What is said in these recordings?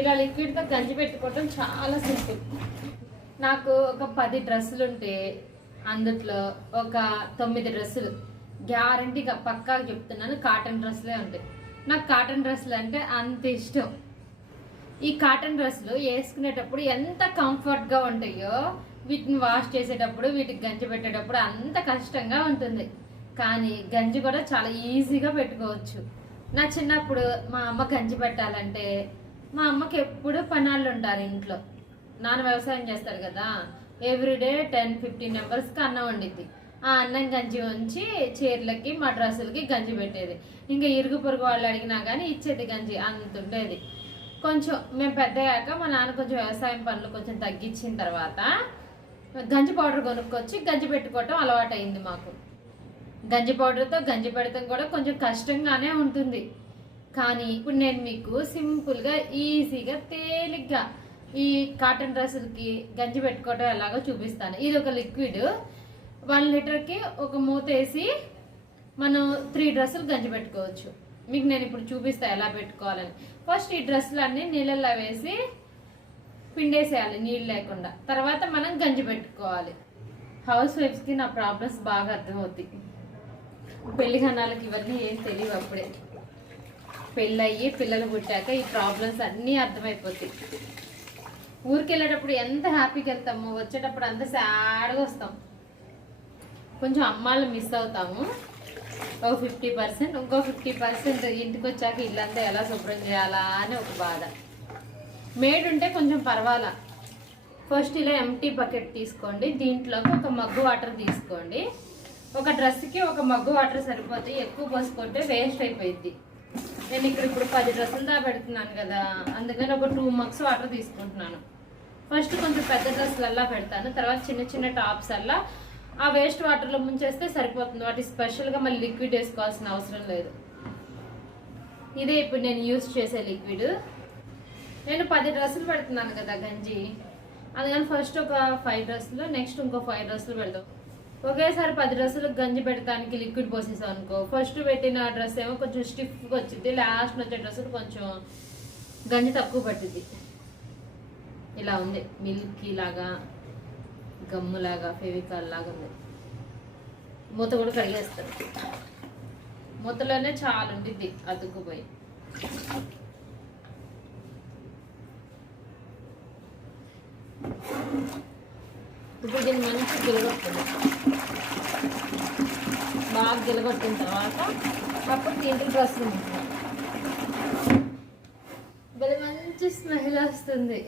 ఇలా లిక్విడ్తో గంజి పెట్టుకోవటం చాలా సింపుల్ నాకు ఒక పది డ్రెస్సులు ఉంటే అందుట్లో ఒక తొమ్మిది డ్రెస్సులు. గ్యారంటీగా పక్కా చెప్తున్నాను కాటన్ డ్రెస్సులే ఉంటాయి. నాకు కాటన్ డ్రెస్సులు అంటే అంత ఇష్టం. ఈ కాటన్ డ్రెస్సులు వేసుకునేటప్పుడు ఎంత కంఫర్ట్గా ఉంటాయో వీటిని వాష్ చేసేటప్పుడు వీటికి గంజి పెట్టేటప్పుడు అంత కష్టంగా ఉంటుంది. కానీ గంజి కూడా చాలా ఈజీగా పెట్టుకోవచ్చు. నా చిన్నప్పుడు మా అమ్మ గంజి పెట్టాలంటే మా అమ్మకి ఎప్పుడు పనాళ్ళు ఉంటారు ఇంట్లో. నాన్న వ్యవసాయం చేస్తారు కదా. ఎవ్రీడే టెన్ ఫిఫ్టీన్ మెంబర్స్కి అన్నం వండిద్ది. ఆ అన్నం గంజి ఉంచి చీరలకి మా డ్రెస్సులకి గంజి పెట్టేది. ఇంకా ఇరుగు పొరుగు వాళ్ళు అడిగినా కానీ ఇచ్చేది గంజి అంత ఉండేది. కొంచెం మేము పెద్దయ్యాక మా నాన్న కొంచెం వ్యవసాయం పనులు కొంచెం తగ్గించిన తర్వాత గంజి పౌడర్ కొనుక్కొచ్చి గంజి పెట్టుకోవటం అలవాటు అయింది మాకు. గంజి పౌడర్తో గంజి పెడతాం కూడా కొంచెం కష్టంగానే ఉంటుంది. కానీ ఇప్పుడు నేను మీకు సింపుల్గా ఈజీగా తేలిగ్గా ఈ కాటన్ డ్రెస్సులకి గంజి పెట్టుకోవడం ఎలాగో చూపిస్తాను. ఇది ఒక లిక్విడ్. వన్ లీటర్కి ఒక మూత వేసి మనం త్రీ డ్రెస్సులు గంజి పెట్టుకోవచ్చు. మీకు నేను ఇప్పుడు చూపిస్తా ఎలా పెట్టుకోవాలని. ఫస్ట్ ఈ డ్రెస్సులు అన్నీ నీళ్ళల్లో వేసి పిండేసేయాలి నీళ్ళు లేకుండా. తర్వాత మనం గంజి పెట్టుకోవాలి. హౌస్ వైఫ్స్కి నా ప్రాబ్లమ్స్ బాగా అర్థమవుతాయి. పెళ్ళి ఇవన్నీ ఏం తెలియవు అప్పుడే. పెళ్ళయ్యి పిల్లలు పుట్టాక ఈ ప్రాబ్లమ్స్ అన్నీ అర్థమైపోతాయి. ఊరికి వెళ్ళేటప్పుడు ఎంత హ్యాపీగా వెళ్తాము వచ్చేటప్పుడు అంత సాడ్గా వస్తాం. కొంచెం అమ్మాళ్ళు మిస్ అవుతాము. ఒక ఫిఫ్టీ పర్సెంట్ ఇంకో ఫిఫ్టీ పర్సెంట్ ఇంటికి వచ్చాక ఇల్లంతా ఎలా శుభ్రం చేయాలా అని ఒక బాధ. మేడ్ ఉంటే కొంచెం పర్వాలా. ఫస్ట్ ఇలా ఎంటీ బకెట్ తీసుకోండి. దీంట్లోకి ఒక మగ్గు వాటర్ తీసుకోండి. ఒక డ్రెస్కి ఒక మగ్గు వాటర్ సరిపోతే ఎక్కువ పోసుకుంటే వేస్ట్ అయిపోయింది నేను ఇక్కడ ఇప్పుడు పది డ్రెస్సులు దా పెడుతున్నాను కదా అందుకని ఒక టూ మగ్స్ వాటర్ తీసుకుంటున్నాను. ఫస్ట్ కొంచెం పెద్ద డ్రెస్సులల్లా పెడతాను తర్వాత చిన్న చిన్న టాప్స్ అల్లా ఆ వేస్ట్ వాటర్లో ముంచేస్తే సరిపోతుంది. వాటి స్పెషల్గా మళ్ళీ లిక్విడ్ వేసుకోవాల్సిన అవసరం లేదు. ఇదే ఇప్పుడు నేను యూస్ చేసే లిక్విడ్ నేను పది డ్రెస్సులు పెడుతున్నాను కదా గంజి. అందుకని ఫస్ట్ ఒక ఫైవ్ డ్రెస్సులు నెక్స్ట్ ఇంకో ఫైవ్ డ్రెస్సులు పెడతాం ఒకేసారి పది డ్రెస్సులు గంజి పెట్టడానికి లిక్విడ్ పోసేసాం అనుకో. ఫస్ట్ పెట్టిన డ్రెస్ ఏమో కొంచెం స్టిఫ్గా వచ్చింది లాస్ట్ వచ్చే డ్రెస్సులు కొంచెం గంజి తక్కువ పట్టింది ఇలా ఉంది. మిల్కీ లాగా గమ్ములాగా ఫెవికాల్ లాగా ఉంది. మూత కూడా కడిగేస్తారు మూతలోనే చాలా ఉండిద్ది అతుక్కుపోయి. ఇప్పుడు దీన్ని మంచి గిలగొట్టింది. బాగా గిలగొట్టిన తర్వాత అప్పుడు తిండి డ్రెస్ భలే మంచి స్మెల్ వస్తుంది.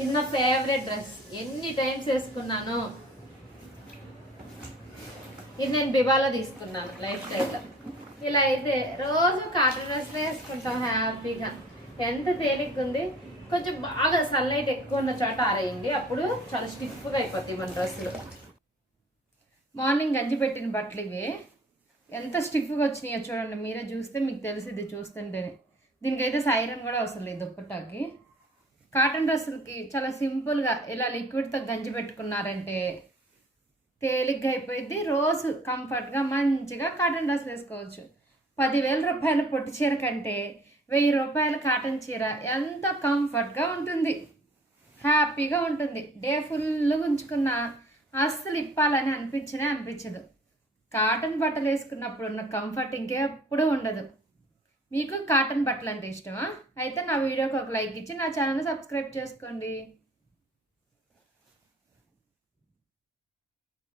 ఇది నా ఫేవరెట్ డ్రెస్ ఎన్ని టైమ్స్ వేసుకున్నాను. ఇది నేను బిబాలో తీసుకున్నాను లైఫ్ స్టైల్లో ఇలా అయితే రోజు కాటన్ డ్రెస్లో వేసుకుంటాం హ్యాపీగా. ఎంత తేలిగ్గా ఉంది కొంచెం బాగా సన్లైట్ ఎక్కువ ఉన్న చోట ఆరేయండి. అప్పుడు చాలా స్టిఫ్గా అయిపోతాయి మన డ్రెస్సులు. మార్నింగ్ గంజి పెట్టిన బట్టలు ఇవి. ఎంత స్టిఫ్గా వచ్చినాయో చూడండి. మీరే చూస్తే మీకు తెలిసింది చూస్తుంటేనే. దీనికైతే సైరన్ కూడా అవసరం లేదు దుప్పటాకి. కాటన్ డ్రెస్సులకి చాలా సింపుల్గా ఇలా లిక్విడ్తో గంజి పెట్టుకున్నారంటే తేలిగ్గా అయిపోయింది రోజు కంఫర్ట్గా మంచిగా కాటన్ డ్రెస్ వేసుకోవచ్చు. పదివేల రూపాయల పొట్టి చీర కంటే వెయ్యి రూపాయల కాటన్ చీర ఎంత కంఫర్ట్గా ఉంటుంది. హ్యాపీగా ఉంటుంది. డే ఫుల్గా ఉంచుకున్న అస్సలు ఇప్పాలని అనిపించనే అనిపించదు. కాటన్ బట్టలు వేసుకున్నప్పుడు ఉన్న కంఫర్ట్ ఇంకెప్పుడు ఉండదు. మీకు కాటన్ బట్టలు అంటే ఇష్టమా? అయితే నా వీడియోకి ఒక లైక్ ఇచ్చి నా ఛానల్ సబ్స్క్రైబ్ చేసుకోండి.